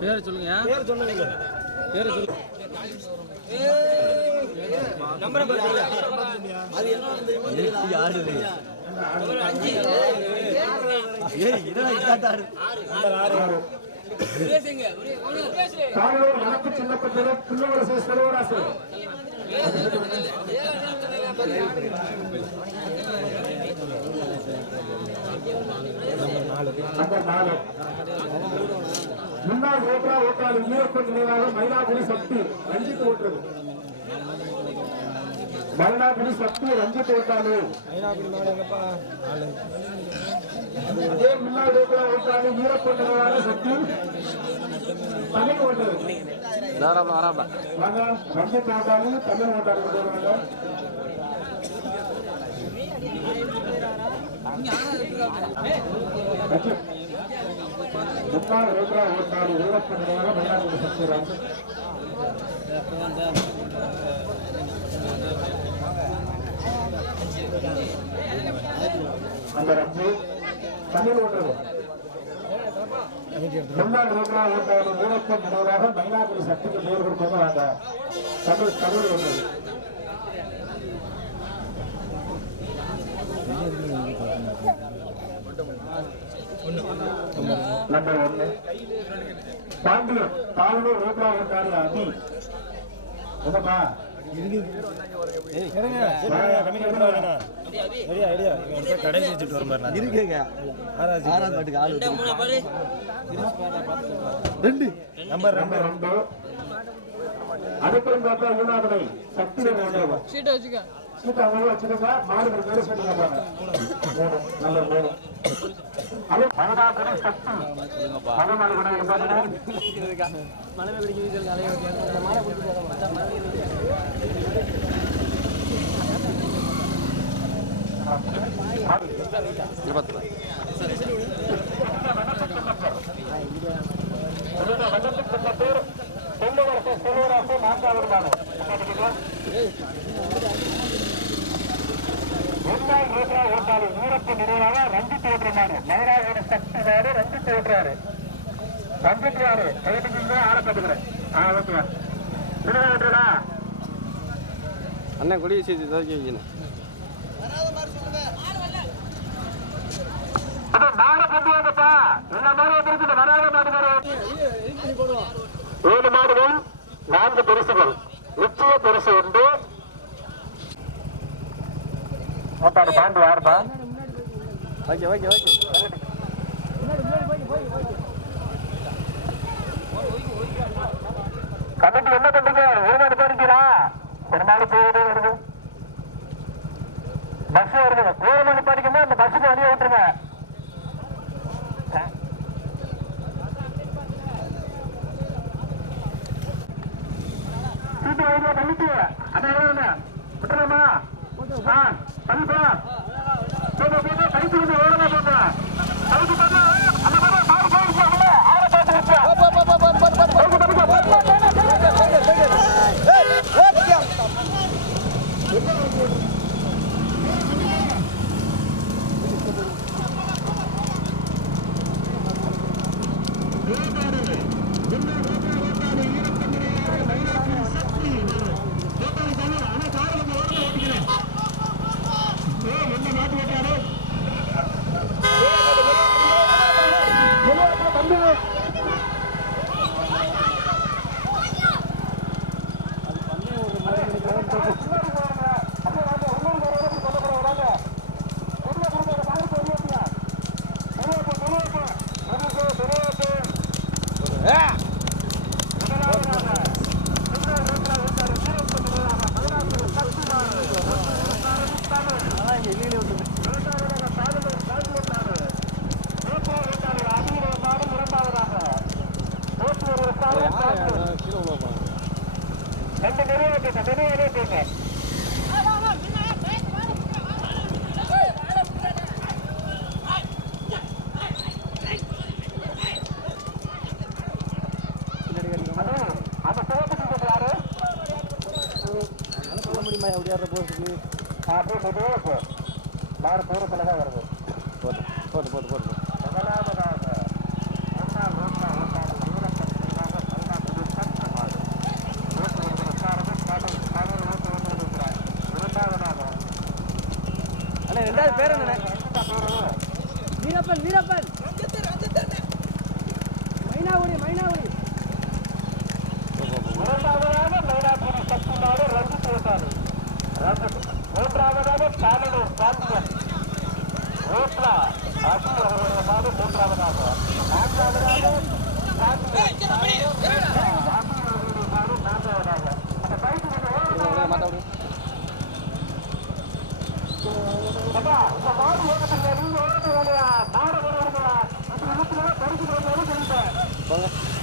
பேர் சொல்லுங்க. பேர் சொல்லுங்க பேர் சொல்லுங்க தாங்களூர் வடக்கு சின்னப்பட்டின செல்வராசு நம்பர் நாலு. முன்னாள் ஓட்டா ஓட்டாளி வீரப்பன் நினைவாக மயிலாகுடி சக்தி ரஞ்சித் ஓட்டுறது மயிலாகுடி சக்தி ரஞ்சித் ஓட்டாளி. அதே முன்னாள் ஓட்டா ஓட்டாளி வீரப்பன் நினைவாக சக்தி தமிழ் ஓட்டுறது தாராளம் ரஞ்சித் ஓட்டாளி தமிழ் ஓட்டாளி கொண்டு வருவாங்க முன்னாள் ஓட்டரா ஓட்டாளி வீரப்பன் நினைவாக மயிலாகுடி சக்தி அந்த ரஞ்சி தமிழ் ஓட்டுறது முன்னாள் ரோக்ரா ஓட்டாளர் வீரப்பன் நினைவாக மயிலாடுதுறை சக்திக்கு பெயர் கொடுத்தவங்க வாங்க தமிழ் தமிழ் ஓட்டுறது நம்பர் பாண்டியம் தாளூர் ரோக்ரா ஓட்டாளர் அபி என்னப்பா நம்பர் ரெண்டு. ரெண்டு. அதுக்கப்புறம் பார்த்தா மூணாவது. சக்தி ஓட்டுறது சீட்டை வச்சுக்க. சீட்டை அவங்க சொல்லுங்க மூணு நல்ல மூணு அது சக்தி இருபத்தி பேர் செல்வரசு செல்வராசு நான்காவது நாள் முன்னாள் ரோட்ரா ஓட்டாளர் வீரப்பு நிறுவனாக ரஞ்சித் ஓட்டுறாரு மயிலாடுதுறை சக்தி வேறு ரஞ்சித் ஓட்டுறாரு ரஞ்சித் யாரு கைதுக்கு ஆட கட்டுக்கிறேன் ஆ ஓகே என்ன ஓட்டுறா அண்ணன் கொடி செய்தி துவக்கி வைக்கணும் அது மாட கொண்டு வாங்கப்பா எல்லா மாடும் வந்துருக்குது வராத மாடு வரும் ஏழு மாடுகள் நான்கு பரிசுகள். நிச்சய பரிசு உண்டு. பாண்டு யாருப்பா ஓகே ஓகே ஓகே கமிட்டி என்ன பண்றீங்க? ஒரு மாடு போறீங்களா ஒரு மாடு போயிட்டே வருது. பஸ் வருது சொல்ல முடியுமா எப்படியாவது போகிறதுக்கு அப்படியே மெதுவாக போ மாடு தூரத்தில் தான் வருது போட்டு போட்டு போட்டு போட்டு முதலாவதாக முன்னாள் ரோட்ல ஓட்டாளர் வீரப்பன் நினைவாக மயிலாப்பூர் சட்ட மாடு ரோட்டு ஒருவர் சாரதி கடல் கடல் ரோட்டு ஒன்று இருக்கிறார் இரண்டாவதாக அண்ணே ரெண்டாவது பேர் என்னண்ணே வீரப்பன் வீரப்பன் மைனாகுடி மைனாகுடி இரண்டாவதாக மயிலாப்பூர் சக்தி நாடு ரஞ்சித் ஓட்டாளு ரஞ்சித் மூன்றாவதாக காலனூர் சாந்தியன் ரோட்லா அசு அவர்களுடைய நாடு மூன்றாவதாக நான்காவதாக சாந்தியன் அசு அவர்களுடைய நாடு நான்காவதாக அந்த பைக்கு கொஞ்சம் ஓரமாக மாட்ட விடு அப்பா, இந்த மூன்றாவதாக ஓட்டத்துக்கு பாண்டியன் ஓட்ரா வேலையா? அவர்களுக்காக மூன்றாவதாக நான்காவதாக இடத்துல பரிசு கொடுக்கணும்னு சொல்லிட்டேன்.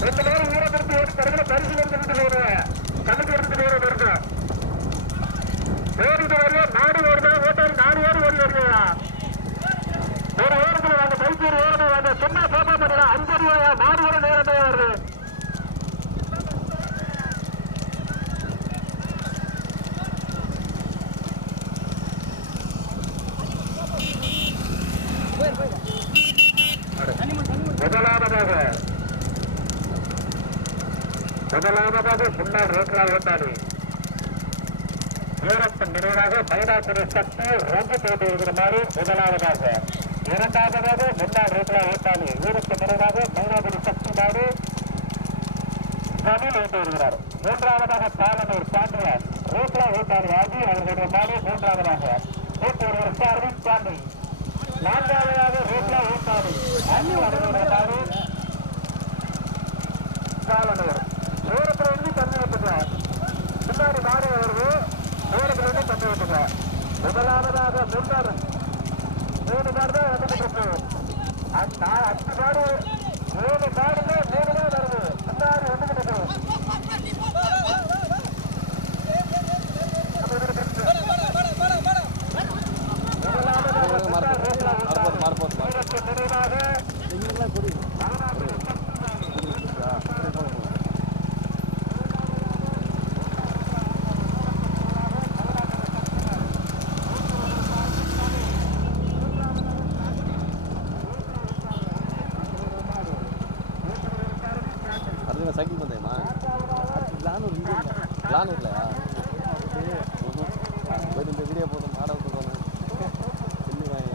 ரெண்டு நேரம் ஊரத்திற்கு ஓடி தருகிற பரிசு எடுத்துட்டு போறேன் கணக்கு எடுத்துட்டு போற வருது ஓடிட்டு வருவா நாடு ஓடுதா? ஓட்டாரு நாடு ஓடி ஓடி வருவா ஒரு ஓரத்துல வாங்க பைக்கு ஒரு ஓரத்துல வாங்க. சும்மா சோப்பா அஞ்சு ரூபாயா நாலு ஓட நேரத்தையே வருது முதலாவதாக முதலாவதாக முன்னாள் ரோட்லா ஓட்டாளி வீரப்பன் நிறைவாக மயிலாக்குடி சக்தி ரஞ்சித் போட்டு இருக்கிற முதலாவதாக. இரண்டாவதாக முன்னாள் ரோட்லா ஓட்டாளி வீரப்பன் நிறைவாக மயிலாக்குடி சக்தி நாடு தமிழ் ஓட்டி வருகிறார். மூன்றாவதாக பாலனூர் பாண்டியார் ரோட்லா ஓட்டாளி ஆகி அவர்களுடைய மாடு மூன்றாவதாக. ஓட்டி வருகிற சார்பி பாண்டி. நான்காவதாக ரோட்லா ஓட்டாளி அன்னி அவர்களுடைய மாடு பாலனூர். விட்டுங்க முதலாவதாக முன்னாடி மூணு மாடு தான் வந்துட்டு இருக்கு அந்த அஞ்சு மாடு மூணு மூணு தான் வருது. முன்னாடி முதலாவதாக முன்னாள் ரோட்லா ஓட்டாளி மாறுபோது மாறு வீரத்தின் நினைவாக எங்களுக்குலாம் கொடி அது சைக்கிள் பந்தயமா லானூர் இங்கே இல்லை லானூர்லையா போயிட்டு இந்த வீடியோ போதும் மாட விட்டு போனேன் சொல்லி வாங்க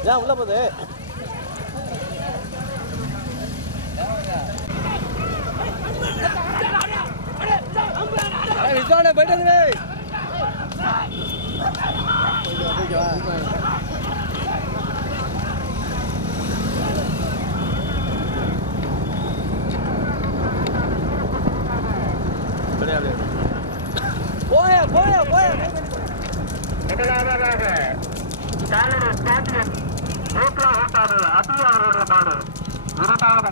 பா பா ஏன் உள்ள போகுது விசாரணை போயிட்டு கிடையாது ஓ முதலாவதாக காலடி சாம்பியன் ரூப்லா ஓட்டாது அது அவருடைய மாடு இரண்டாவது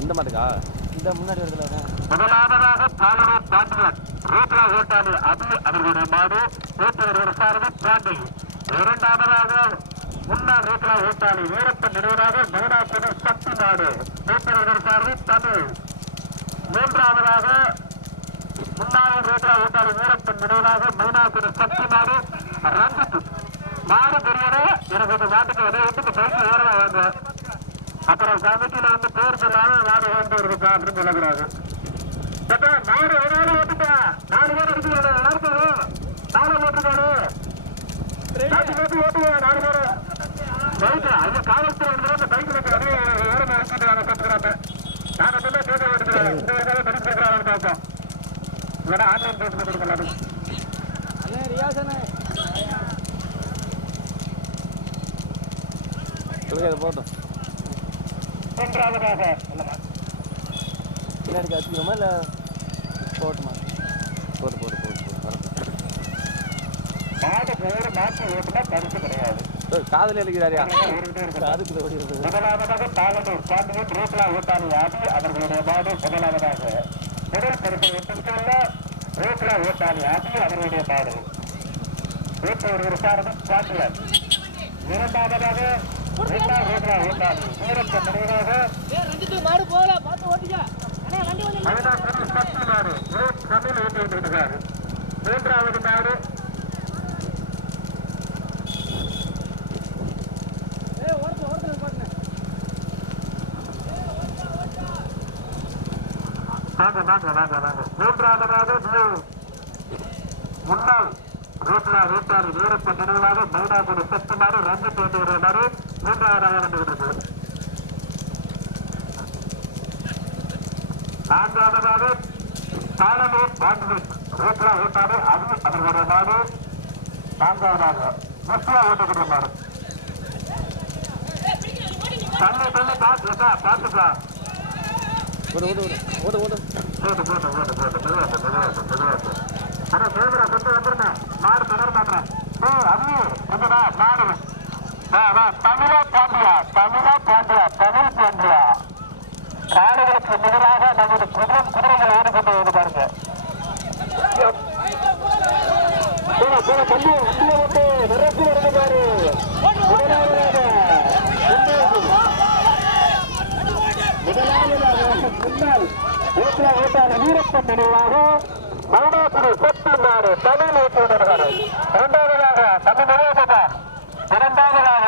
இந்த மாட்டுக்கா இந்த முன்னாடி இடத்துல முதலாவதாக பாலனூர் பாண்டியன் ஓட்டாது அவர்களுடைய மாடு பாண்டி இரண்டாவதாக முன்னாள் ஓட்டாளி வீரப்பன் நிறுவனாக சக்தி நாடு ஓட்டுநர் சார்பு தமிழ் மூன்றாவதாக முன்னாள் ரூப்லா ஓட்டாளர் வீரப்பன் நினைவாக மகனாசுடன் சக்தி நாடு ரஞ்சித் மாடு பெரியது எனக்கு இந்த மாட்டுக்கு உதவி விட்டு பைக்கு ஏறவா வாங்க. அப்புறம் கமிட்டியில வந்து பேர் சொல்லாம நாடு வந்து இருக்கா அப்படின்னு சொல்லக்கூடாது பட்டா, நாடு ஒரு நாள் ஓட்டுட்டா நாலு பேர் இருக்குது நடக்குது நாலு ஓட்டுக்காடு நாட்டு பேர் நாலு பேர். பைக்கு அது காவல்துறை வந்து அந்த பைக்கு அப்படியே ஏற நாங்கள் கற்றுக்கிறாங்க போட்டோம் பின்னாடி கத்திக்கிறோமா இல்லை போட்டுமா போட்டு போட்டு போட்டு போட்டு வரட்டும். மாடு பேர் மாற்றி ஓட்டுனா பரிசு கிடையாது காதல் எழுகிறாரியா ஊருக்கிட்டே முதலாவதாக தாளனூர் பாண்டியன் ரூப்லா ஓட்டாளி ஆதி அவர்களுடைய மாடு முதலாவதாக. முதல் பரிசை வெற்றிக்கொள்ள ரூப்லா ஓட்டாளி ஆதி அவர்களுடைய மாடு ரூப்பூர் விசாரணை பாண்டியன் இரண்டாவதாக இரண்டாம் ரூப்லா ஓட்டாளி. வீரப்ப மாடு போகல பார்த்து ஓட்டிக்க வந்து மனிதாசுரி சக்தி மாடு ரூப் தமிழ் ஓட்டி விட்டிருக்கிறார் மூன்றாவது மாடு ஏ ஓரத்தில் ஓரத்தில் பாருங்க வாங்க வாங்க வாங்க மூன்றாவதாக முன்னாள் ரோட்டா ரோட்டாரி வீரப்ப நிறுவனாக மயிலாக்குடி சத்துமாறு ரஞ்சு தோட்டி வருமாறு மூன்றாவதாக வந்துவிட்டது நான்காவதாக தாளனூர் பாண்டியன் ரோட்டா ரூட்டாரு அது அவர்களுடைய நாடு நான்காவதாக முஸ்லா ஓட்டக்கூடிய நாடு தள்ளி தள்ளி பார்த்து பார்த்துக்கலாம் ஓடு ஓடு ஓடு. ஓடு ஓடு. போட்டு போட்டு போட்டு போட்டு மெதுவாட்டு மெதுவாட்டு மெதுவாட்டு அட சேதுரா கொண்டு வந்துருந்தேன் மாடு தொடர மாட்டேன் ஓ அது வந்துடா மாடு தமிழா பாண்டியா தமிழா நினைவாக மருடாசுரி சொத்து நாடு தமிழ் ஓட்டுநர்கள் இரண்டாவதாக தமிழ் நிலையப்பா இரண்டாவதாக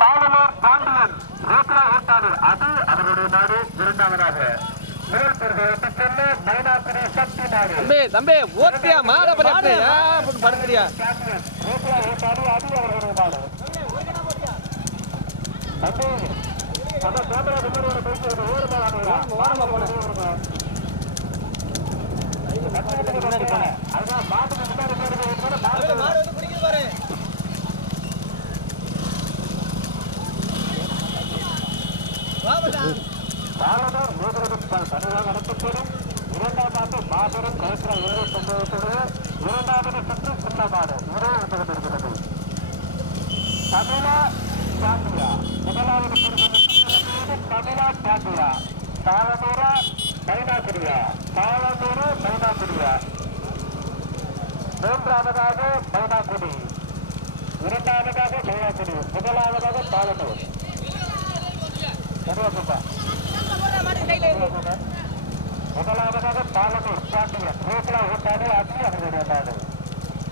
தாளனூர் பாண்டியன் ஓட்டுநர் ஓட்டாளர் அது அவருடைய நாடு. இரண்டாவதாக முதல் பெருமை செல்ல மயிலாசுரி சக்தி நாடு தம்பி தம்பி ஓட்டியா மாட படுக்கிறியா ஓட்டாளர் அது அவருடைய தம்பி கேமரா ஒரு ஒரு போனேன். முன்னாடி போனேன் அதுதான் மாட்டுக்கு முன்னாடி போறது மாடு மாடு வந்து பிடிக்குது பாரு பாரதம் நூதனத்தில் தனியாக நடத்தப்படும் இரண்டாம் ஆண்டு மாபெரும் கலெக்டர் இருபத்தி ஒன்பதோடு இரண்டாவது சுற்று சின்ன மாடு இதே இருக்கிறது தமிழா பாண்டியா முதலாவது தமிழா பாண்டியா தாளனூரா மைனாக்குடியா தாளனூரு மைனாக்குடியா மூன்றாவதாக மைனாக்குடி இரண்டாவதாக மைனாக்குடி முதலாவதாக சரியா முதலாவதாக பாலனூர். பாண்டியன். ரூப்லா ஓட்டாடு அது அவர்களுடைய நாடு.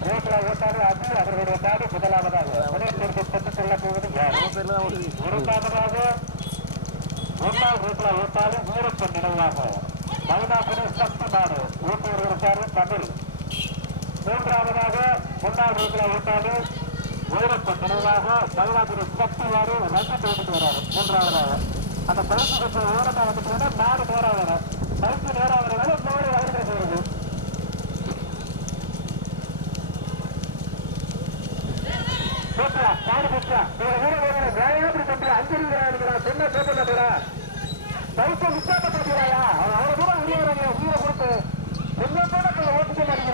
ரூப்லா ஓட்டாடு அது அவர்களுடைய நாடு. முதலாவதாக யார்? தான் ஓடுது இரண்டாவதாக முன்னாள் ரூப்லா ஓட்டாடு வீரப்பன் நினைவாக. மயிலாக்குடி சக்தி நாடு தமிழ். மூன்றாவதாக முன்னாள் ரூபாய் ஓட்டாது உயரக்கு நினைவாக மயிலாடுதுறை சக்திவாறு நன்றி தெரிவித்து வராரு மூன்றாவதாக. அந்த பயிற்சி பெற்ற ஓரமாக வந்துட்டு நாலு நேராக வர பயிற்சி நேராக வரனால நாலு வயது வருது அஞ்சு இருக்கிறான் சொன்ன பேப்பர் பயிற்சி உற்சாகப்படுத்துகிறாயா அவன்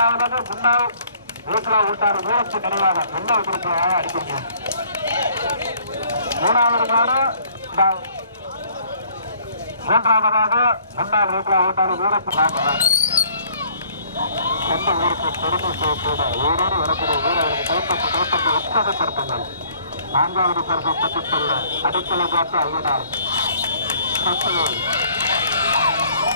இரண்டாவதாக முன்னாள் நூற்றுலா ஊட்டார் மூலத்து நினைவாக நல்ல குறிப்பாக அடிப்பீங்க மூணாவதுக்கான மூன்றாவதாக முன்னாள் நூற்றுலா ஊட்டார் மூலத்து நாங்கள் சொந்த பெருமை செய்யக்கூட ஓரோடு வரக்கூடிய பார்த்து அழுதார்